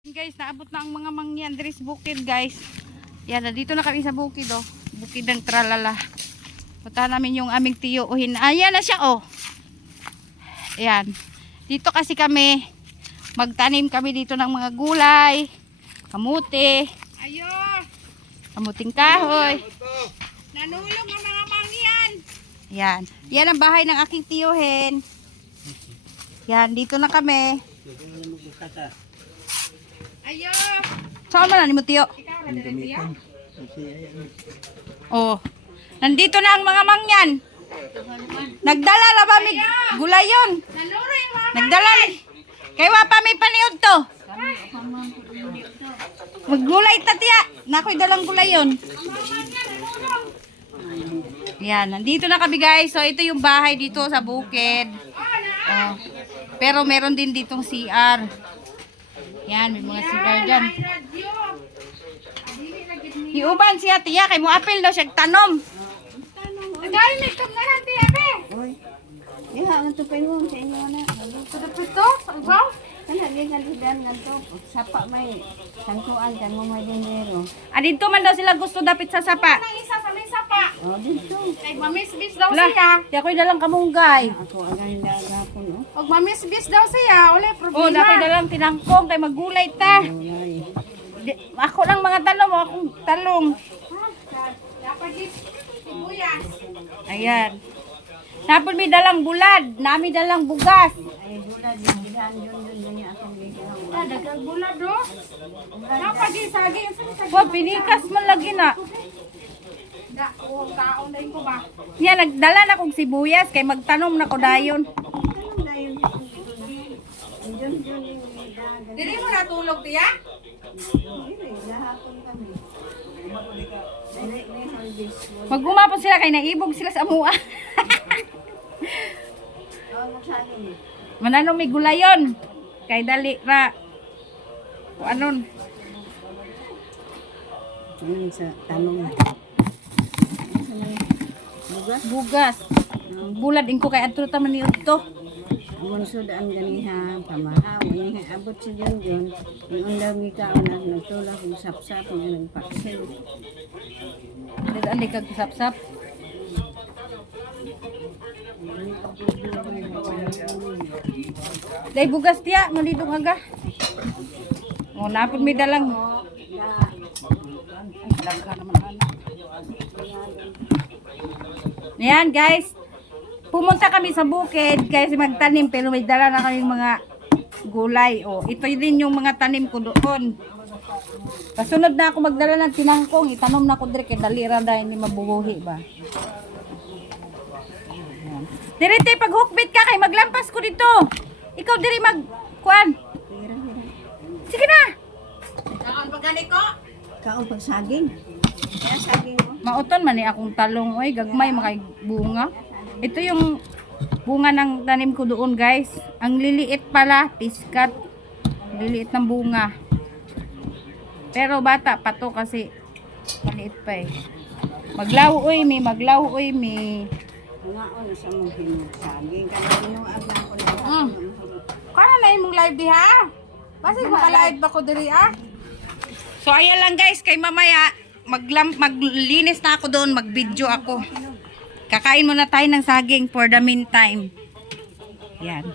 Guys, naabot na ang mga mangyan diri sa bukid, guys. Yan, dito na kami sa bukid, oh. Bukid ng Tralala. Puntahan namin yung aming tiyuhin. Ayan na siya, oh. Ayan. Dito kasi kami magtanim kami dito ng mga gulay, kamuti. Ayo. Kamuting kahoy. Nanulong ang mga mangyan. Yan. Yan ang bahay ng aking tiyuhin. Yan, dito na kami. Ayo. Saan man ni mo, tiyo? Oh. Nandito na ang mga mangyan. Nagdala na ba mi gulayon? Nagdala ni. Kay wa pa may paniud to. Maggulay ta tiya. Nakoy dalang gulayon. Yan, nandito na kami, guys. So ito yung bahay dito sa bukid. Oh. Pero meron din ditong CR. Yan, may mga CR dyan. Iuban siya tiya kay mo apil daw siya tanom. Dahil may tungahan tiya be. Oy. Diha ang tupay mo sa inyo na. Sa pito, ikaw? Kana ganyan hidan ngadto. Sapa may sangkuan kan mo may dinero. Dito man daw sila gusto dapit sa sapa. Nang isa sa may sapa. Oh, dito. Kay mamisbis daw Wala, siya. di ako'y dalang kamunggay. Ako agay gahapon oh. Og mamisbis daw siya, wala problema. Oh, dako'y dalang tinangkong kay maggulay ta. Wala. Ako lang mga talong, akong talong. Dapat gid sibuyas. Ayan. Napon mi dalang bulad, nami dalang bugas. Ay bulad dihan yun niya akong bigyan. Dagang bulad do. Dapat gid saging sa Wa pinikas man lagi na. da o kaon din ko ba. Yan, nagdala na kong sibuyas kay magtanom na ko dayon. Kanang dayon yun yung dagan. Dili mo natulog tiya? Gahapon kami. May harvest. Magumapon sila kay naibog sila sa amua. Oh, magsaging. Mananong may gulayon. Kay dali ra. O anon. Ano sa tanong. Bugas. Bugas. Bulad din ko kay adto ta man ni udto. Amon sudaan ganiha pamahaw ini abot si Junjun yung undaw mi kaon at nagtulak ng sapsap nga nagpaksil. Dali kag sapsap. Day bugas tiya, malidong aga. O napon mi dalang. Daghan naman ana. Ayan, guys. Pumunta kami sa bukid kasi magtanim pero may dala na kaming mga gulay. O, ito din yung mga tanim ko doon. Kasunod na ako magdala ng tinangkong, itanom na ko dire kay dalira dahil hindi mabubuhi ba. Ayan. Direte pag hukbit ka kay maglampas ko dito. Ikaw diri kuan. Sige na. Kaon pa gani ko? Kaon pag saging. Kaya saging mo. Mauton man ni akong talong oy, gagmay makay bunga. Ito yung bunga ng tanim ko doon, guys. Ang liliit pala, piskat. Liliit ng bunga. Pero bata pa to kasi maliit pa eh. Maglaw oy mi. Ngaon sa mong saging kanang inuag na ko na. Kana na imong live diha? Basi maka-live ba ko diri ah? So ayan lang, guys, kay mamaya maglinis na ako doon, mag-video ako. Kakain muna tayo ng saging for the meantime. Yan.